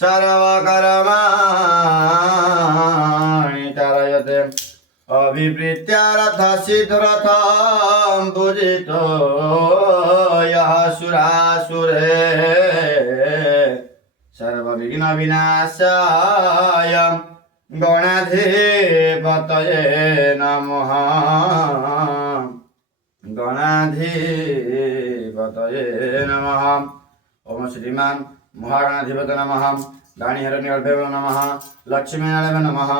सर्वकर्माणि कारयते अभिप्रीत्यारथसिद्धरथं पूजितो यः सुरासुरे सर्वविघ्नविनाशाय गणाधिपतये नमः गणाधिपतये नमः। ओम श्रीमान महागणाधिपतये नमः। दानिहरण्यभ्यो नमः। लक्ष्मीनारायण नमः।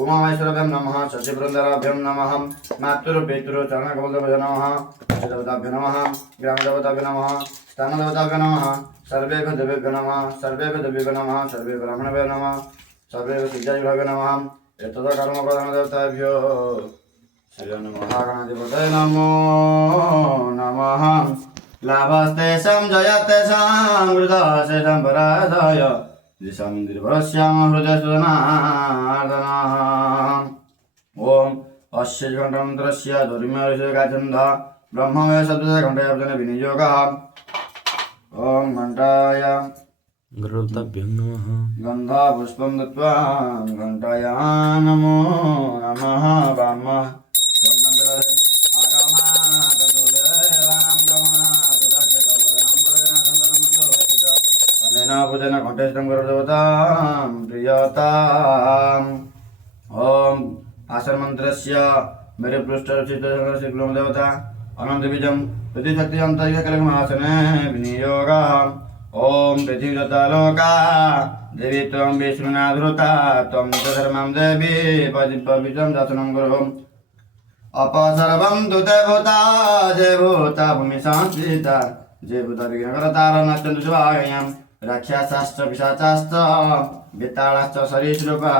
उमामहेश्वराभ्यो नमः। शशिवृन्दाराभ्यो नमः। मातृपितृ चरणकमलभ्यो नमः। देवताभ्यो नमः। ग्रामदेवताभ्यो नमः। स्थानदेवताभ्यो नमः। सर्वेभ्यो देवेभ्यो नमः। सर्वेभ्यो देवेभ्यो नमः। सर्वे ब्राह्मणेभ्यो नमः। सर्वेभ्यो सिद्धादिभ्यो नमः। एतद् कर्मप्रधानदेवताभ्यो श्रीमन्महागणाधिपतये नमो नमः। लाभस्तेषां जयस्तेषां हृदयस्तेषां पराजय दिशां निर्भरस्यां हृदयसुजनार्दनः। ॐ अस्य घण्टमन्त्रस्य धर्म्यस्य गाचन्द ब्रह्ममय शब्दघण्टयार्जन विनियोगः। ॐ घण्टाय गुरुताभ्यं नमः। गन्धपुष्पं दत्त्वा घण्टाया नमो नमः। वामः पूजन घंटेश्वरं गुरुदेवतां प्रियताम्। ओम आसन मंत्रस्य मेरे पृष्ठ रचित श्री गुरुदेवता अनंतबीजं प्रतिशक्तियन्तरिकलकमासने विनियोगः। ओम पृथिवीलोका देवी त्वं विष्णुनाधृता त्वं च धर्मं देवी पवित्रं दर्शनं कुरु। अपसर्वं दूते भूता जय भूता भूमि संस्थिता जय भूता विघ्नकरतारणात्यन्तु शुभायम् राक्षसाश्च पिशाचाश्च वित्ताळाश्च सरीसृपा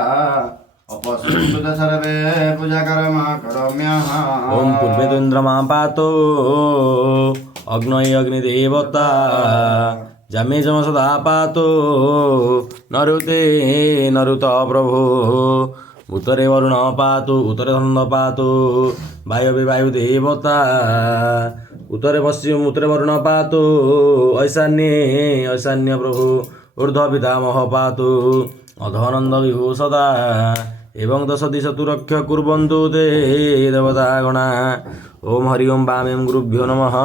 अपसृष्टुत सर्वे पूजाकर्म करोम्यहम्। ओम पूर्वेन्द्रमा पातो अग्नये अग्निदेवता जामे जम सदा पातो नरुते नरुत प्रभु उत्तरे वरुण पातु उत्तरे धन्द पातु वायवे वायुदेवता उत्तरे पश्चिम उत्तरे वरुण पातु ऐशान्ये ऐशान्य प्रभु ऊर्ध्व पितामह पातु अधोनंद विभू सदा एवं दश दिश तुरक्ष कुर्वन्तु ते देवतागणा। ओम हरि ओम वामें गुरुभ्यो नमः।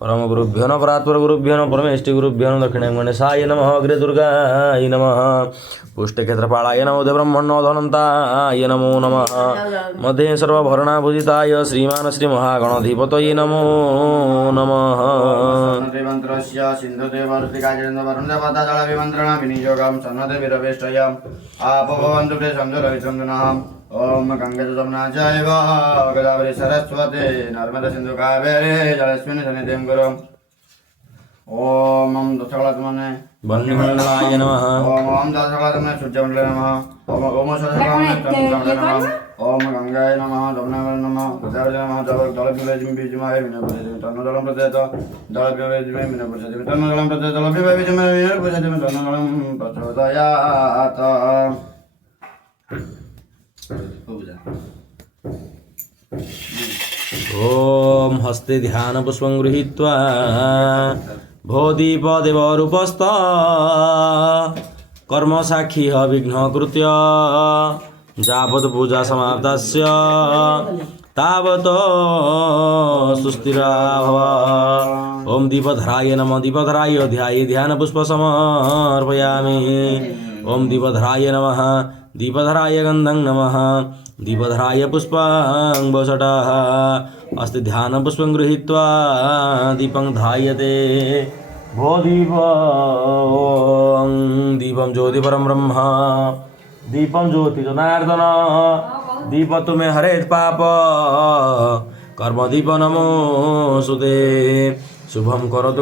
परम गुरुभ्यो न परात्पर गुरुभ्यो न परमेष्टि गुरुभ्यो न दक्षिणे गणेशाय नमः। अग्रे दुर्गाय नमः। पुष्टक्षेत्रपालाय नमो ब्रह्मण्योधनन्ताय नमो नमः। मध्ये सर्वभरणाभूजिताय श्रीमान श्री महागणाधिपतये नमो नमः। मंत्रस्य सिन्धुदेवर्तिकाजलवरुणदेवता जलविमन्त्रणा विनियोगं सन्नदेवीरवेष्टयम् आपभवन्तु ते संजलविचन्दनः। ओम गंगे जमुना चैव गोदावरी सरस्वती नर्मदा सिन्धु कावेरी जलेस्मिन् सन्निधिं कुरु। ओम दशकलात्मने वह्निमण्डलाय नमः। ओम दशकलात्मने सूर्यमण्डलाय नमः। ओम सदकलात्मने चन्द्रमण्डलाय नमः। ओम गंगाय नमः। जमुनाय नमः। गोदावरी नमः। जलपिबेजिमाय विनपतिं तन्नजलं प्रदयत जलपिबेजिमाय विनपतिं तन्नजलं प्रदयत जलपिबेजिमाय विनपतिं तन्नजलं प्रचोदयात्। ओम हस्ते ध्यान पुष्पं गृहीत्वा भो दीपदेवरूपस्थ कर्म साक्षी विघ्न कृत्य यावत् पूजा समाप्तस्य तावत् सुस्थिरा भव। ओम दीपधराय नमः। दीपधराय ध्याये ध्यान पुष्प समर्पयामि। ओम दीपधराय नमः। दीपधराय गन्धं नमः। दीपधराय पुष्पं वसटः अस्ति ध्यान पुष्पं गृहीत्वा दीपं ध्यायते भो दीपं ज्योति परं ब्रह्म दीपं ज्योति जनार्दन दीप तुम्हें हरेत पाप कर्म दीप नमो सुते शुभम करोतु।